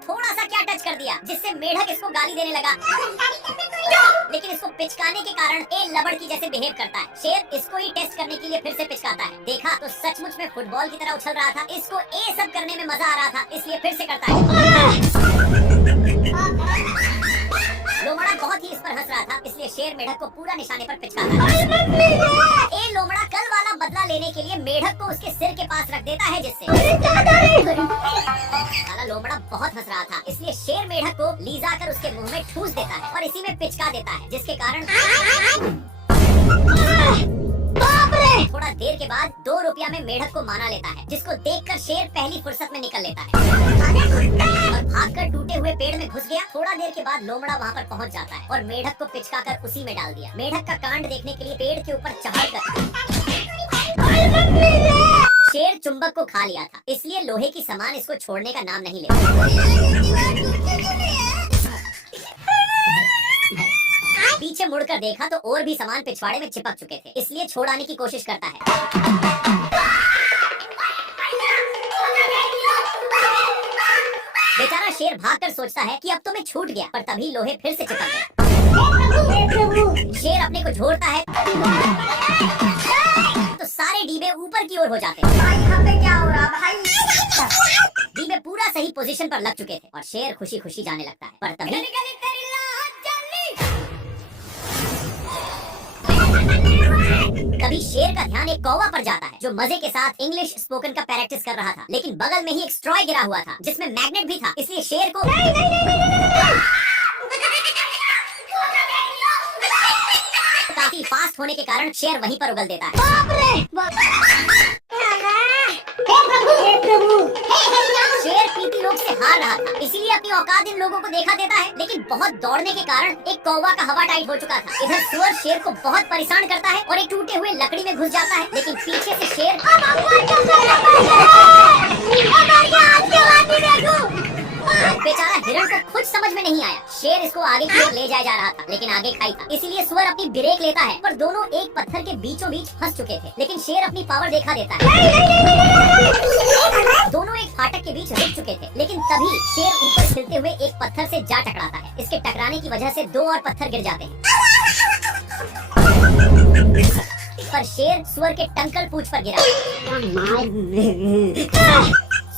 थोड़ा सा क्या टच कर दिया जिससे मेढक इसको गाली देने लगा, लेकिन इसको पिचकाने के कारण ए लबड़ की जैसे बिहेव करता है। शेर इसको ही टेस्ट करने के लिए फिर से पिचकाता है। देखा तो सचमुच में फुटबॉल की तरह उछल रहा था। इसको ए सब करने में मजा आ रहा था, इसलिए फिर से करता है। लोमड़ा बहुत ही इस पर हंस रहा था, इसलिए शेर मेढक को पूरा निशाने पर पिचकाता है। ए लोमड़ा कल वाला बदला लेने के लिए मेढक को उसके सिर के पास रख देता है, जिससे साला लोमड़ा बहुत हंस रहा था, इसलिए शेर मेढक को लीजा कर उसके मुंह में ठूस देता है और इसी में पिचका देता है, जिसके कारण थोड़ा देर के बाद 2 रुपया में मेढक को माना लेता है, जिसको देखकर शेर पहली फुर्सत में निकल लेता है और भागकर टूटे हुए पेड़ में घुस गया। थोड़ा देर के बाद लोमड़ा वहाँ पर पहुँच जाता है और मेढक को पिचकाकर उसी में डाल दिया। मेढक का कांड देखने के लिए पेड़ के ऊपर चढ़कर शेर चुंबक को खा लिया था, इसलिए लोहे की सामान इसको छोड़ने का नाम नहीं लेता। पीछे मुड़कर देखा तो और भी सामान पिछवाड़े में चिपक चुके थे, इसलिए छोड़ाने की कोशिश करता है। बेचारा शेर भागकर सोचता है कि अब तो मैं छूट गया, पर तभी लोहे फिर से चिपक गए। शेर अपने को झोरता है तो सारे डीबे ऊपर की ओर हो जाते हैं। भाई यहाँ पे क्या हो रहा भाई? डीबे पूरा सही पोजीशन पर लग चुके थे और शेर खुशी खुशी जाने लगता है, पर तभी शेर का ध्यान एक कौवा पर जाता है, जो मजे के साथ इंग्लिश स्पोकन का प्रैक्टिस कर रहा था, लेकिन बगल में ही एक स्ट्रॉय गिरा हुआ था जिसमें मैग्नेट भी था, इसलिए शेर को काफी फास्ट होने के कारण शेर वहीं पर उगल देता है। शेर पीटी लोग से हार रहा था, इसीलिए अपनी औकात इन लोगों को देखा देता है, लेकिन बहुत दौड़ने के कारण एक कौवा का हवा टाइट हो चुका था। इधर सुअर शेर को बहुत परेशान करता है और एक टूटे हुए लकड़ी में घुस जाता है, लेकिन पीछे से शेर बेचारा हिरण को कुछ समझ में नहीं आया। शेर इसको आगे की ओर ले जाया जा रहा था, लेकिन आगे खाई था, इसीलिए सुअर अपनी ब्रेक लेता है, पर दोनों एक पत्थर के बीचों बीच फंस चुके थे, लेकिन शेर अपनी पावर दिखा देता है। दोनों एक फाटक के बीच रुक चुके थे, लेकिन तभी शेर ऊपर खिलते हुए एक पत्थर से जा टकराता है। इसके टकराने की वजह से 2 और पत्थर गिर जाते हैं, पर शेर सुअर के टंकल पूंछ पर गिरा।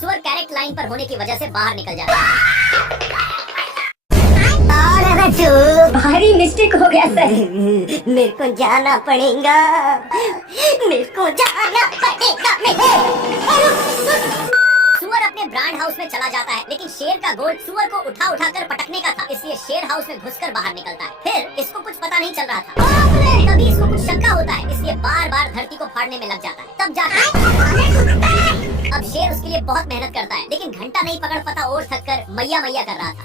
सुअर करेक्ट लाइन पर होने की वजह से बाहर निकल जाता है। भारी मिस्टेक हो गया सर। मेरे को जाना पड़ेगा, मेरे को जाना पड़ेगा। सुअर अपने ब्रांड हाउस में चला जाता है, लेकिन शेर का गोल सुअर को उठा उठाकर पटकने का था, इसलिए शेर हाउस में घुसकर बाहर निकलता है। फिर इसको कुछ पता नहीं चल रहा था, तभी इसको कुछ शंका होता है, इसलिए बार बार धरती को फाड़ने में लग जाता है। तब जाकर अब शेर उसके लिए बहुत मेहनत करता है, लेकिन घंटा नहीं पकड़ पाता और थककर मैया मैया कर रहा था।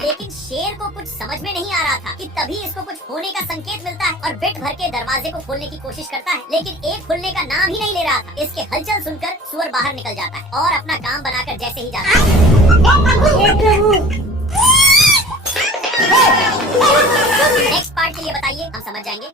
लेकिन शेर को कुछ समझ में नहीं आ रहा था कि तभी इसको कुछ होने का संकेत मिलता है और बिट भर के दरवाजे को खोलने की कोशिश करता है, लेकिन एक खुलने का नाम ही नहीं ले रहा था। इसके हलचल सुनकर सुअर बाहर निकल जाता है और अपना काम बनाकर जैसे ही जाता है। नेक्स्ट पार्ट के लिए बताइए, हम समझ जाएंगे।